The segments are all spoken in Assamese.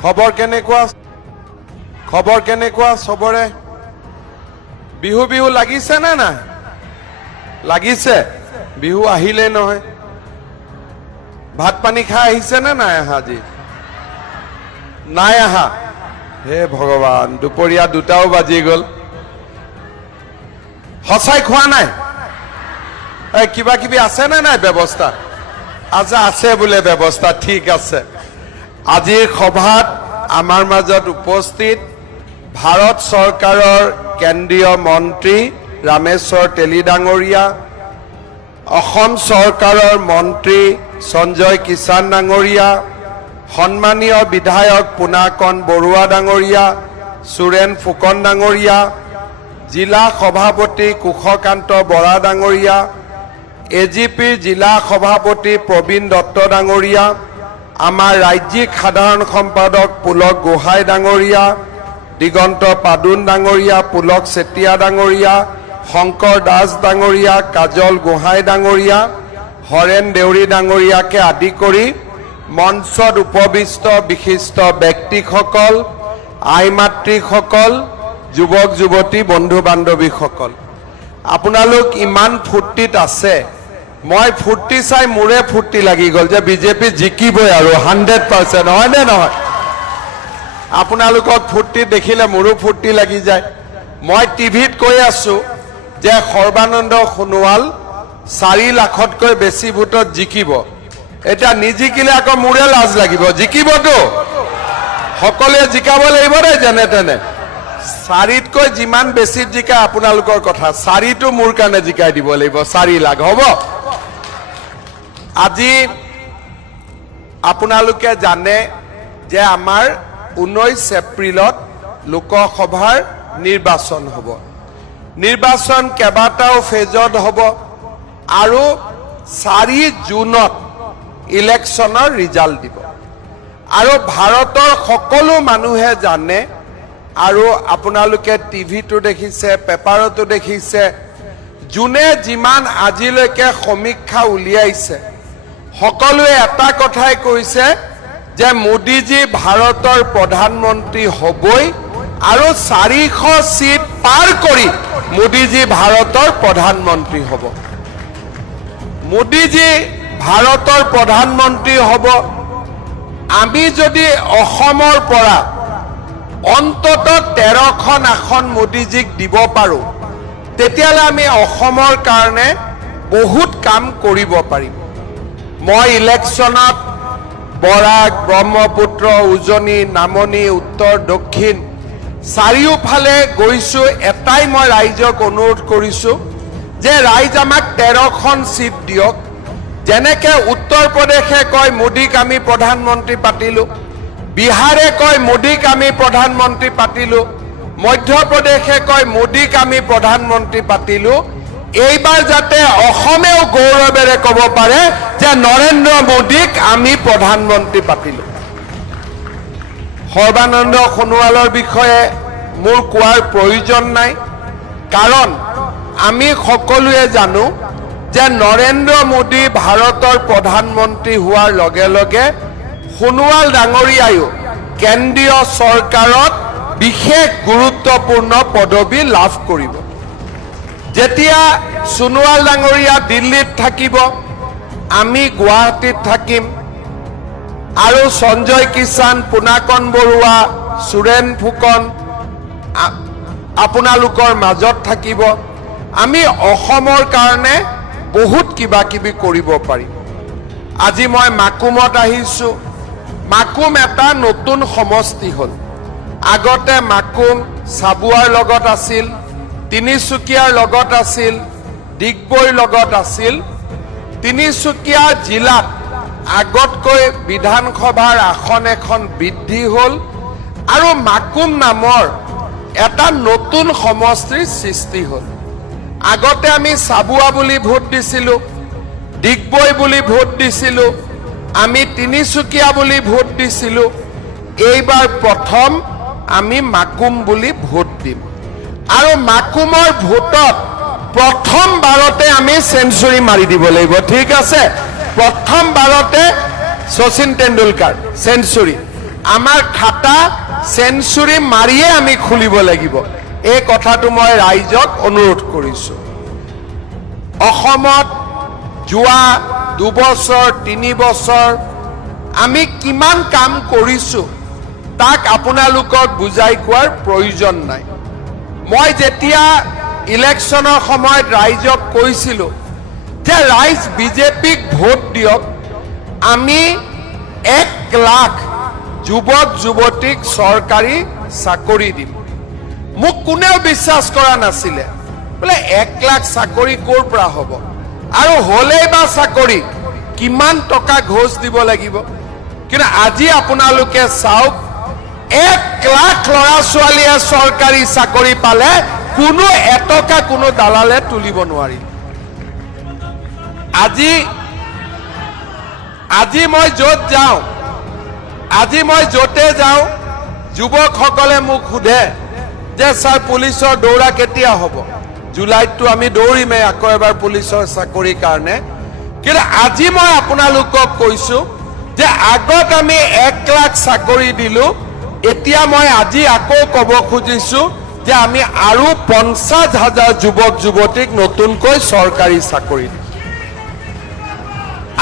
খবৰ কেনেকুৱা সবৰে বিহু বিহু লাগিছে না না লাগিছে বিহু আহিলে নহয় ভাত পানী খাই আহিছে না নাই আহা আজি নাই আহা হে ভগৱান দুপৰীয়া দুটাও বাজি গল হসাই খোৱা নাই কিবা কিবি আছে না নাই ব্যৱস্থা আচ্ছা আছে বোলে ব্যৱস্থা ঠিক আছে আজিৰ সভাত আমাৰ মাজত উপস্থিত ভাৰত চৰকাৰৰ কেন্দ্ৰীয় মন্ত্ৰী ৰামেশ্বৰ তেলী ডাঙৰীয়া অসম চৰকাৰৰ মন্ত্ৰী সঞ্জয় কিষাণ ডাঙৰীয়া সন্মানীয় বিধায়ক পুনাকন বৰুৱা ডাঙৰীয়া সুৰেন ফুকন ডাঙৰীয়া জিলা সভাপতি কুশকান্ত বৰা ডাঙৰীয়া এজিপি জিলা সভাপতি প্ৰবীণ দত্ত ডাঙৰীয়া আমাৰ ৰাজ্যিক সাধাৰণ সম্পাদক পুলক গোহাঁই ডাঙৰীয়া দিগন্ত পাদুন ডাঙৰীয়া পুলক চেতিয়া ডাঙৰীয়া শংকৰ দাস ডাঙৰীয়া কাজল গোহাঁই ডাঙৰীয়া হৰেণ দেউৰী ডাঙৰীয়াকে আদি কৰি মঞ্চত উপবিষ্ট বিশিষ্ট ব্যক্তিসকল আই মাতৃসকল যুৱক যুৱতী বন্ধু বান্ধৱীসকল আপোনালোক ইমান ফূৰ্তিত আছে মই ফূৰ্তি চাই মোৰে ফূৰ্তি লাগি গল যে বিজেপি জিকিবই আৰু 100% হয় নে নহয় আপোনালোকক ফূৰ্তি দেখিলে মোৰো ফূৰ্তি লাগি যায় মই টিভিত কৈ আছো যে সৰ্বানন্দ সোণোৱাল 4 লাখতকৈ বেছি ভোটত জিকিব এটা নিজিকিলে আকৌ মোৰে লাজ লাগিব জিকিবতো সকলোৱে জিকাব লাগিব ৰে যেনে তেনে 4তকৈ যিমান বেছি জিকা আপোনালোকৰ কথা 4টো মোৰ কাৰণে জিকাই দিব লাগিব 4 লাখ হ'ব আজি আপোনালোকে জানে যে আমাৰ 19 এপ্ৰিলত লোকসভাৰ নিৰ্বাচন হ'ব নিৰ্বাচন কেইবাটাও ফেজত হ'ব আৰু 4 জুনত ইলেকশ্যনৰ ৰিজাল্ট দিব আৰু ভাৰতৰ সকলো মানুহে জানে আৰু আপোনালোকে টিভিটো দেখিছে পেপাৰতো দেখিছে জুনে যিমান আজিলৈকে সমীক্ষা উলিয়াইছে সকলোৱে এটা কথাই কৈছে যে মোদীজী ভাৰতৰ প্ৰধানমন্ত্ৰী হ'বই আৰু 400 সিট পাৰ কৰি মোদীজী ভাৰতৰ প্ৰধানমন্ত্ৰী হ'ব মোদীজী ভাৰতৰ প্ৰধানমন্ত্ৰী হ'ব আমি যদি অসমৰ পৰা অন্তত 13খন আসন মোদীজীক দিব পাৰো তেতিয়ালে আমি অসমৰ কাৰণে বহুত কাম কৰিব পাৰিম মই ইলেকশ্যনত বৰাক ব্ৰহ্মপুত্ৰ উজনি নামনি উত্তৰ দক্ষিণ চাৰিওফালে গৈছো এটাই মই ৰাইজক অনুৰোধ কৰিছো যে ৰাইজ আমাক 13খন সিট দিয়ক যেনেকে উত্তৰ প্ৰদেশে কয় মোদীক আমি প্ৰধানমন্ত্ৰী পাতিলো বিহাৰে কয় মোদীক আমি প্ৰধানমন্ত্ৰী পাতিলো মধ্যপ্ৰদেশে কয় মোদীক আমি প্ৰধানমন্ত্ৰী পাতিলো এইবাৰ যাতে অসমেও গৌৰৱেৰে ক'ব পাৰে যে নৰেন্দ্ৰ মোদীক আমি প্ৰধানমন্ত্ৰী পাতিলো সৰ্বানন্দ সোণোৱালৰ বিষয়ে মোৰ কোৱাৰ প্ৰয়োজন নাই কাৰণ আমি সকলোৱে জানো যে নৰেন্দ্ৰ মোদী ভাৰতৰ প্ৰধানমন্ত্ৰী হোৱাৰ লগে লগে সোণোৱাল ডাঙৰীয়ায়ো কেন্দ্ৰীয় চৰকাৰত বিশেষ গুৰুত্বপূৰ্ণ পদবী লাভ কৰিব যেতিয়া সোণোৱাল ডাঙৰীয়া দিল্লীত থাকিব আমি গুৱাহাটীত থাকিম আৰু সঞ্জয় কিষাণ পুনাকন বৰুৱা সুৰেন ফুকন আপোনালোকৰ মাজত থাকিব আমি অসমৰ কাৰণে বহুত কিবা কিবি কৰিব পাৰিম আজি মই মাকুমত আহিছো মাকুম এটা নতুন সমষ্টি হল আগতে মাকুম সাবুৱাৰ লগত আছিল তিনিচুকীয়াৰ লগত আছিল ডিগবৈৰ লগত আছিল তিনিচুকীয়া জিলাত আগতকৈ বিধানসভাৰ আসন এখন বৃদ্ধি হল আৰু মাকুম নামৰ এটা নতুন সমষ্টিৰ সৃষ্টি হল আগতে আমি সাবুৱা বুলি ভোট দিছিলো ডিগবৈ বুলি ভোট দিছিলো আমি তিনিচুকীয়া বুলি ভোট দিছিলো এইবাৰ প্ৰথম আমি মাকুম বুলি ভোট দিম আৰু মাকুমৰ ভোটত প্ৰথমবাৰতে আমি সেঞ্চুৰী মাৰি দিব লাগিব ঠিক আছে প্ৰথমবাৰতে শচীন তেণ্ডুলকাৰ সেঞ্চুৰী আমাৰ খাতা সেঞ্চুৰী মাৰিয়ে আমি খুলিব লাগিব। এই কথাটো মই ৰাইজক অনুৰোধ কৰিছো। অসমত যোৱা 2 বছৰ 3 বছৰ আমি কিমান কাম কৰিছো তাক আপোনালোকক বুজাই কোৱাৰ প্ৰয়োজন নাই। মই যেতিয়া ইলেকশ্যনৰ সময়ত ৰাইজক কৈছিলো যে ৰাইজ বিজেপিক ভোট দিয়ক, আমি 1 লাখ যুৱক যুৱতীক চৰকাৰী চাকৰি দিম। মোক কোনেও বিশ্বাস কৰা নাছিলে, বোলে 1 লাখ চাকৰি ক'ৰ পৰা হ'ব, আৰু হ'লেই বা চাকৰি কিমান টকা ঘোষ দিব লাগিব। কিন্তু আজি আপোনালোকে চাওক, 1 লাখ ল'ৰা ছোৱালীয়ে চৰকাৰী চাকৰি পালে কোনো এটকা কোনো দালালে তুলিব নোৱাৰিল। আজি মই য'ত যাওঁ, আজি মই য'তে যাওঁ, যুৱকসকলে মোক সোধে যে ছাৰ পুলিচৰ দৌৰা কেতিয়া হ'ব? জুলাইতটো আমি দৌৰিমেই আকৌ এবাৰ পুলিচৰ চাকৰিৰ কাৰণে। কিন্তু আজি মই আপোনালোকক কৈছো যে আগত আমি 1 লাখ চাকৰি দিলো, এতিয়া মই আজি আকৌ ক'ব খুজিছো যে আমি আৰু 50,000 যুৱক যুৱতীক নতুনকৈ চৰকাৰী চাকৰি দিম।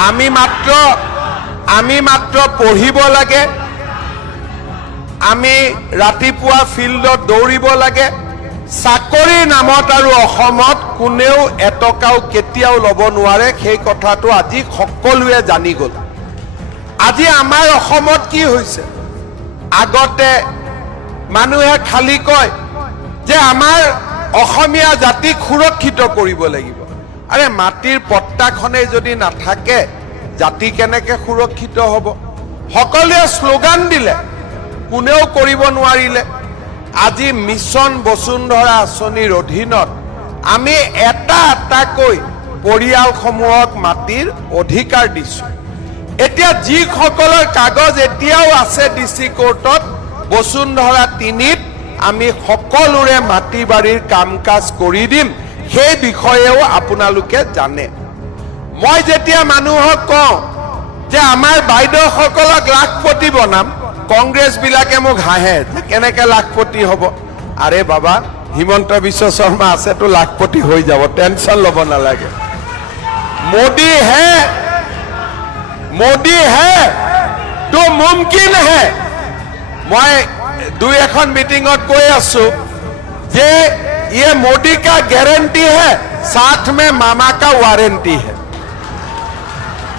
আমি মাত্ৰ পঢ়িব লাগে, আমি ৰাতিপুৱা ফিল্ডত দৌৰিব লাগে। চাকৰিৰ নামত আৰু অসমত কোনেও এটকাও কেতিয়াও ল'ব নোৱাৰে, সেই কথাটো আজি সকলোৱে জানি গ'ল। আজি আমাৰ অসমত কি হৈছে, আগতে মানুহে খালি কয় যে আমাৰ অসমীয়া জাতিক সুৰক্ষিত কৰিব লাগিব। আৰে মাটিৰ পট্টাখনেই যদি নাথাকে জাতি কেনেকে সুৰক্ষিত হ'ব? সকলোৱে শ্লোগান দিলে, কোনেও কৰিব নোৱাৰিলে। আজি মিছন বসুন্ধৰা আঁচনিৰ অধীনত আমি এটাকৈ পৰিয়ালসমূহক মাটিৰ অধিকাৰ দিছো। এতিয়া যিসকলৰ কাগজ এতিয়াও আছে ডিচি কোৰ্টত, বসুন্ধৰা 3ত আমি সকলোৰে মাটি বাৰীৰ কাম কাজ কৰি দিম, সেই বিষয়েও আপোনালোকে জানে। মই যেতিয়া মানুহক কওঁ যে আমাৰ বাইদেউসকলক লাখপতি বনাম, কংগ্ৰেছ বিলাকে মোক হাঁহে যে কেনেকে লাখপতি হ'ব। আৰে বাবা, হিমন্ত বিশ্ব শৰ্মা আছেতো, লাখপতি হৈ যাব, টেনচন ল'ব নালাগে। मोदी है तो मुमकिन है। मैं 2-1 मीटिंगत কৈ আছো যে ये मोदी का गारंटी है, साथ में मामा का वारंटी है।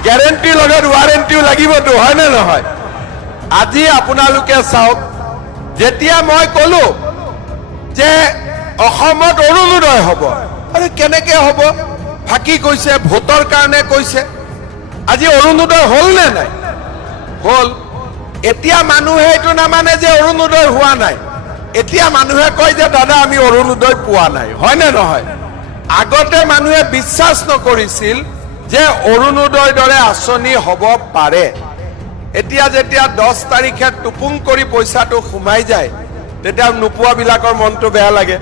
गारंटी লগত वारंटीও লাগিবতো, হয় না নহয়? আজি আপোনালোকে চাওক, যেতিয়া মই কলো যে অসমত অৰুণোদয় হ'ব, আৰে কেনেকে হ'ব? ফাঁকি কৈছে, ভোটৰ কাৰণে কৈছে। আজি অৰুণোদয় হ'ল নে নাই? হ'ল। এতিয়া মানুহে এইটো নামানে যে অৰুণোদয় হোৱা নাই। এতিয়া মানুহে কয় যে দাদা আমি অৰুণোদয় পোৱা নাই, হয় নে নহয়? আগতে মানুহে বিশ্বাস নকৰিছিল যে অৰুণোদয়ৰ দৰে আঁচনি হ'ব পাৰে। এতিয়া যেতিয়া 10 তাৰিখে টুপুং কৰি পইচাটো সোমাই যায়, তেতিয়া নোপোৱাবিলাকৰ মনটো বেয়া লাগে,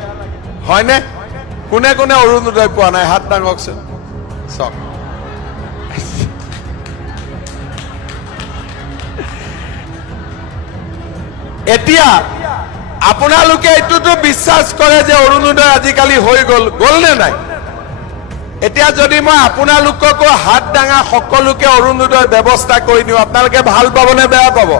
হয়নে? কোনে কোনে অৰুণোদয় পোৱা নাই হাত দাঙকচোন চাওক। এতিয়া আপোনালোকে এইটোতো বিশ্বাস কৰে যে অৰুণোদয় আজিকালি হৈ গ'ল নে নাই? এতিয়া যদি মই আপোনালোককো হাত দাঙা সকলোকে অৰুণোদয় ব্যৱস্থা কৰি দিওঁ, আপোনালোকে ভাল পাব নে বেয়া পাব?